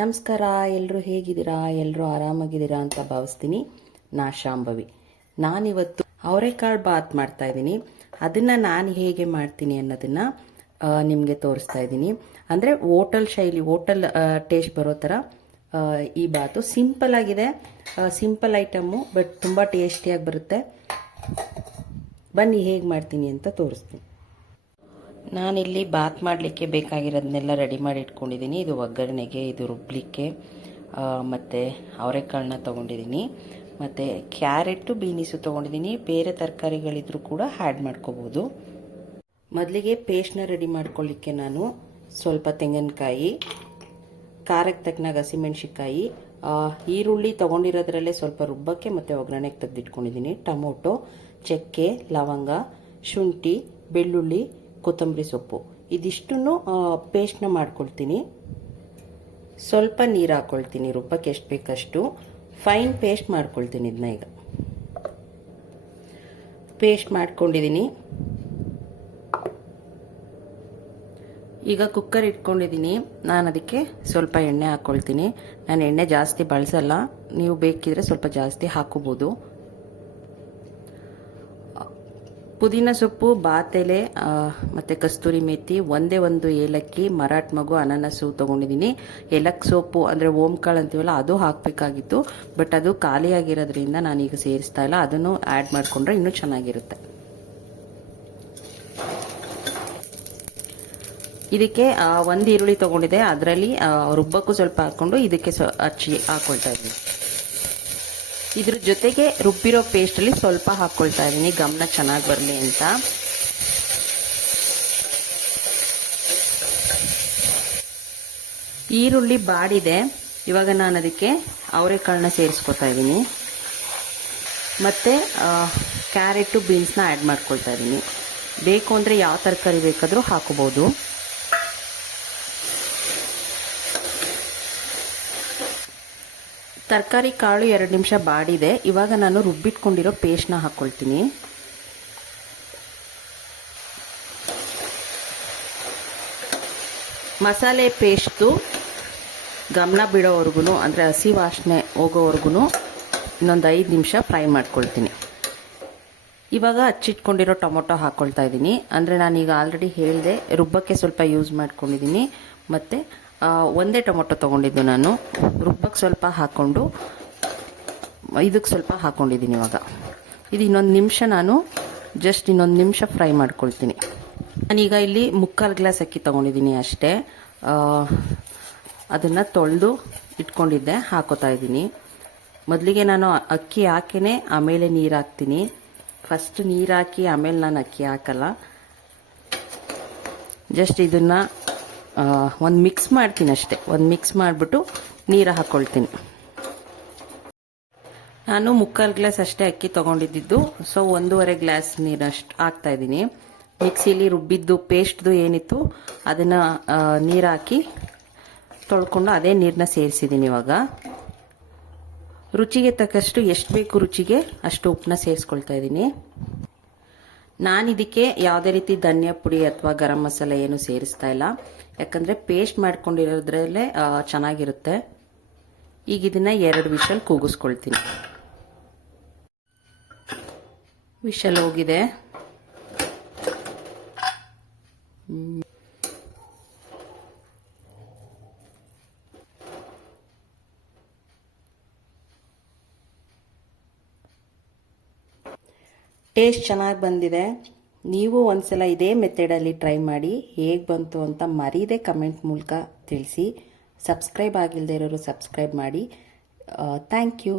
ನಮಸ್ಕಾರ, ಎಲ್ಲರೂ ಹೇಗಿದ್ದೀರಾ? ಎಲ್ಲರೂ ಆರಾಮಾಗಿದ್ದೀರಾ ಅಂತ ಭಾವಿಸ್ತೀನಿ. ನಾ ಶಾಂಭವಿ. ನಾನಿವತ್ತು ಅವರೆಕಾಳು ಬಾತ್ ಮಾಡ್ತಾ ಇದ್ದೀನಿ. ಅದನ್ನು ನಾನು ಹೇಗೆ ಮಾಡ್ತೀನಿ ಅನ್ನೋದನ್ನು ನಿಮಗೆ ತೋರಿಸ್ತಾ ಇದ್ದೀನಿ. ಅಂದರೆ ಹೋಟೆಲ್ ಶೈಲಿ, ಹೋಟೆಲ್ ಟೇಸ್ಟ್ ಬರೋ ಥರ ಈ ಬಾತು ಸಿಂಪಲ್ ಆಗಿದೆ. ಸಿಂಪಲ್ ಐಟಮ್ಮು, ಬಟ್ ತುಂಬ ಟೇಸ್ಟಿಯಾಗಿ ಬರುತ್ತೆ. ಬನ್ನಿ ಹೇಗೆ ಮಾಡ್ತೀನಿ ಅಂತ ತೋರಿಸ್ತೀನಿ. ನಾನಿಲ್ಲಿ ಬಾತ್ ಮಾಡಲಿಕ್ಕೆ ಬೇಕಾಗಿರೋದನ್ನೆಲ್ಲ ರೆಡಿ ಮಾಡಿ ಇಟ್ಕೊಂಡಿದ್ದೀನಿ. ಇದು ಒಗ್ಗರಣೆಗೆ, ಇದು ರುಬ್ಲಿಕ್ಕೆ, ಮತ್ತು ಅವರೆಕಾಳನ್ನ ತೊಗೊಂಡಿದ್ದೀನಿ, ಮತ್ತು ಕ್ಯಾರೆಟು, ಬೀನಿಸು ತೊಗೊಂಡಿದ್ದೀನಿ. ಬೇರೆ ತರಕಾರಿಗಳಿದ್ರೂ ಕೂಡ ಆ್ಯಡ್ ಮಾಡ್ಕೋಬೋದು. ಮೊದಲಿಗೆ ಪೇಸ್ಟ್ನ ರೆಡಿ ಮಾಡ್ಕೊಳ್ಳಿಕ್ಕೆ ನಾನು ಸ್ವಲ್ಪ ತೆಂಗಿನಕಾಯಿ, ಖಾರಕ್ಕೆ ತಕ್ಕನಾಗ ಹಸಿಮೆಣ್ಸಿಕಾಯಿ, ಈರುಳ್ಳಿ ತೊಗೊಂಡಿರೋದ್ರಲ್ಲೇ ಸ್ವಲ್ಪ ರುಬ್ಬಕ್ಕೆ ಮತ್ತು ಒಗ್ಗರಣೆಗೆ ತೆಗೆದಿಟ್ಕೊಂಡಿದ್ದೀನಿ. ಟೊಮೊಟೊ, ಚಕ್ಕೆ, ಲವಂಗ, ಶುಂಠಿ, ಬೆಳ್ಳುಳ್ಳಿ, ಕೊತ್ತಂಬರಿ ಸೊಪ್ಪು, ಇದಿಷ್ಟನ್ನು ಪೇಸ್ಟ್ನ ಮಾಡ್ಕೊಳ್ತೀನಿ. ಸ್ವಲ್ಪ ನೀರು ಹಾಕ್ಕೊಳ್ತೀನಿ, ರುಬ್ಬಕ್ಕೆ ಎಷ್ಟು ಬೇಕಷ್ಟು. ಫೈನ್ ಪೇಸ್ಟ್ ಮಾಡ್ಕೊಳ್ತೀನಿ. ಇದನ್ನ ಈಗ ಪೇಸ್ಟ್ ಮಾಡ್ಕೊಂಡಿದ್ದೀನಿ. ಈಗ ಕುಕ್ಕರ್ ಇಟ್ಕೊಂಡಿದ್ದೀನಿ. ನಾನು ಅದಕ್ಕೆ ಸ್ವಲ್ಪ ಎಣ್ಣೆ ಹಾಕ್ಕೊಳ್ತೀನಿ. ನಾನು ಎಣ್ಣೆ ಜಾಸ್ತಿ ಬಳಸಲ್ಲ, ನೀವು ಬೇಕಿದ್ರೆ ಸ್ವಲ್ಪ ಜಾಸ್ತಿ ಹಾಕೋಬೋದು. ಪುದೀನ ಸೊಪ್ಪು, ಬಾತೆಲೆ, ಮತ್ತು ಕಸ್ತೂರಿ ಮೇಥಿ, ಒಂದೇ ಒಂದು ಏಲಕ್ಕಿ, ಮರಾಠ ಮಗು, ಅನಾನಸು ತೊಗೊಂಡಿದ್ದೀನಿ. ಏಲಕ್ಕಿ ಸೊಪ್ಪು ಅಂದರೆ ಓಂಕಾಳು ಅಂತೀವಲ್ಲ, ಅದು ಹಾಕಬೇಕಾಗಿತ್ತು, ಬಟ್ ಅದು ಖಾಲಿಯಾಗಿರೋದ್ರಿಂದ ನಾನೀಗ ಸೇರಿಸ್ತಾ ಇಲ್ಲ. ಅದನ್ನು ಆ್ಯಡ್ ಮಾಡಿಕೊಂಡ್ರೆ ಇನ್ನೂ ಚೆನ್ನಾಗಿರುತ್ತೆ. ಇದಕ್ಕೆ ಒಂದು ಈರುಳ್ಳಿ ತೊಗೊಂಡಿದೆ, ಅದರಲ್ಲಿ ರುಬ್ಬಕ್ಕೂ ಸ್ವಲ್ಪ ಹಾಕ್ಕೊಂಡು ಇದಕ್ಕೆ ಹಚ್ಚಿ ಹಾಕ್ಕೊಳ್ತಾ ಇದ್ದೀನಿ. ಇದ್ರ ಜೊತೆಗೆ ರುಬ್ಬಿರೋ ಪೇಸ್ಟಲ್ಲಿ ಸ್ವಲ್ಪ ಹಾಕ್ಕೊಳ್ತಾ ಇದ್ದೀನಿ, ಗಮನ ಚೆನ್ನಾಗಿ ಬರಲಿ ಅಂತ. ಈರುಳ್ಳಿ ಬಾಡಿದೆ. ಇವಾಗ ನಾನು ಅದಕ್ಕೆ ಅವರೆಕಾಳನ್ನ ಸೇರಿಸ್ಕೊತಾ ಇದ್ದೀನಿ, ಮತ್ತು ಕ್ಯಾರೆಟು, ಬೀನ್ಸ್ನ ಆ್ಯಡ್ ಮಾಡ್ಕೊಳ್ತಾ ಇದ್ದೀನಿ. ಬೇಕು ಅಂದರೆ ಯಾವ ತರಕಾರಿ ಬೇಕಾದರೂ ಹಾಕೋಬೋದು. ತರಕಾರಿ ಕಾಳು 2 ನಿಮಿಷ ಬಾಡಿದೆ. ಇವಾಗ ನಾನು ರುಬ್ಬಿಟ್ಕೊಂಡಿರೋ ಪೇಸ್ಟ್ನ ಹಾಕ್ಕೊಳ್ತೀನಿ. ಮಸಾಲೆ ಪೇಸ್ಟು ಗಮನ ಬಿಡೋವರೆಗೂ, ಅಂದರೆ ಹಸಿ ವಾಸನೆ ಹೋಗೋವರೆಗೂ ಇನ್ನೊಂದು 5 ನಿಮಿಷ ಫ್ರೈ ಮಾಡ್ಕೊಳ್ತೀನಿ. ಇವಾಗ ಹಚ್ಚಿಟ್ಕೊಂಡಿರೋ ಟೊಮೊಟೊ ಹಾಕ್ಕೊಳ್ತಾ ಇದ್ದೀನಿ. ಅಂದರೆ ನಾನೀಗ ಆಲ್ರೆಡಿ ಹೇಳಿದೆ, ರುಬ್ಬಕ್ಕೆ ಸ್ವಲ್ಪ ಯೂಸ್ ಮಾಡ್ಕೊಂಡಿದ್ದೀನಿ, ಮತ್ತು ಒಂದೇ ಟೊಮೊಟೊ ತೊಗೊಂಡಿದ್ದು ನಾನು. ರುಬ್ಬಕ್ಕೆ ಸ್ವಲ್ಪ ಹಾಕ್ಕೊಂಡು ಇದಕ್ಕೆ ಸ್ವಲ್ಪ ಹಾಕ್ಕೊಂಡಿದ್ದೀನಿ. ಇವಾಗ ಇದು ಇನ್ನೊಂದು ನಿಮಿಷ, ನಾನು ಜಸ್ಟ್ ಇನ್ನೊಂದು ನಿಮಿಷ ಫ್ರೈ ಮಾಡ್ಕೊಳ್ತೀನಿ. ನಾನೀಗ ಇಲ್ಲಿ 3/4 ಗ್ಲಾಸ್ ಅಕ್ಕಿ ತೊಗೊಂಡಿದ್ದೀನಿ ಅಷ್ಟೇ. ಅದನ್ನು ತೊಳೆದು ಇಟ್ಕೊಂಡಿದ್ದೆ, ಹಾಕೋತಾ ಇದ್ದೀನಿ. ಮೊದಲಿಗೆ ನಾನು ಅಕ್ಕಿ ಹಾಕಿನೇ ಆಮೇಲೆ ನೀರು ಹಾಕ್ತೀನಿ. ಫಸ್ಟ್ ನೀರು ಹಾಕಿ ಆಮೇಲೆ ನಾನು ಅಕ್ಕಿ ಹಾಕಲ್ಲ. ಜಸ್ಟ್ ಇದನ್ನು ಒಂದು ಮಿಕ್ಸ್ ಮಾಡ್ತೀನಿ ಅಷ್ಟೇ. ಒಂದು ಮಿಕ್ಸ್ ಮಾಡಿಬಿಟ್ಟು ನೀರು ಹಾಕ್ಕೊಳ್ತೀನಿ. ನಾನು 3/4 ಗ್ಲಾಸ್ ಅಷ್ಟೇ ಅಕ್ಕಿ ತೊಗೊಂಡಿದ್ದು, ಸೊ 1.5 ಗ್ಲಾಸ್ ನೀರಷ್ಟು ಹಾಕ್ತಾಯಿದ್ದೀನಿ. ಮಿಕ್ಸಿಲಿ ರುಬ್ಬಿದ್ದು ಪೇಸ್ಟ್ದು ಏನಿತ್ತು ಅದನ್ನು ನೀರು ಹಾಕಿ ತೊಳ್ಕೊಂಡು ಅದೇ ನೀರನ್ನ ಸೇರಿಸಿದ್ದೀನಿ. ಇವಾಗ ರುಚಿಗೆ ತಕ್ಕಷ್ಟು, ಎಷ್ಟು ಬೇಕು ರುಚಿಗೆ ಅಷ್ಟು ಉಪ್ಪನ್ನ ಸೇರಿಸ್ಕೊಳ್ತಾ ಇದ್ದೀನಿ. ನಾನು ಇದಕ್ಕೆ ಯಾವುದೇ ರೀತಿ ಧನಿಯಾ ಪುಡಿ ಅಥವಾ ಗರಂ ಮಸಾಲ ಏನು ಸೇರಿಸ್ತಾ ಇಲ್ಲ, ಯಾಕಂದರೆ ಪೇಸ್ಟ್ ಮಾಡ್ಕೊಂಡಿರೋದ್ರಲ್ಲೇ ಚೆನ್ನಾಗಿರುತ್ತೆ. ಈಗ ಇದನ್ನು 2 ವಿಷಲ್ ಕೂಗಿಸ್ಕೊಳ್ತೀನಿ. ವಿಷಲ್ ಹೋಗಿದೆ. ಟೇಸ್ಟ್ ಚೆನ್ನಾಗಿ ಬಂದಿದೆ. ನೀವು ಒಂದ್ಸಲ ಇದೇ ಮೆಥಡಲ್ಲಿ ಟ್ರೈ ಮಾಡಿ, ಹೇಗೆ ಬಂತು ಅಂತ ಮರೀದೆ ಕಮೆಂಟ್ ಮೂಲಕ ತಿಳಿಸಿ. ಸಬ್ಸ್ಕ್ರೈಬ್ ಆಗಿಲ್ಲದೆ ಇರೋರು ಸಬ್ಸ್ಕ್ರೈಬ್ ಮಾಡಿ. Thank you.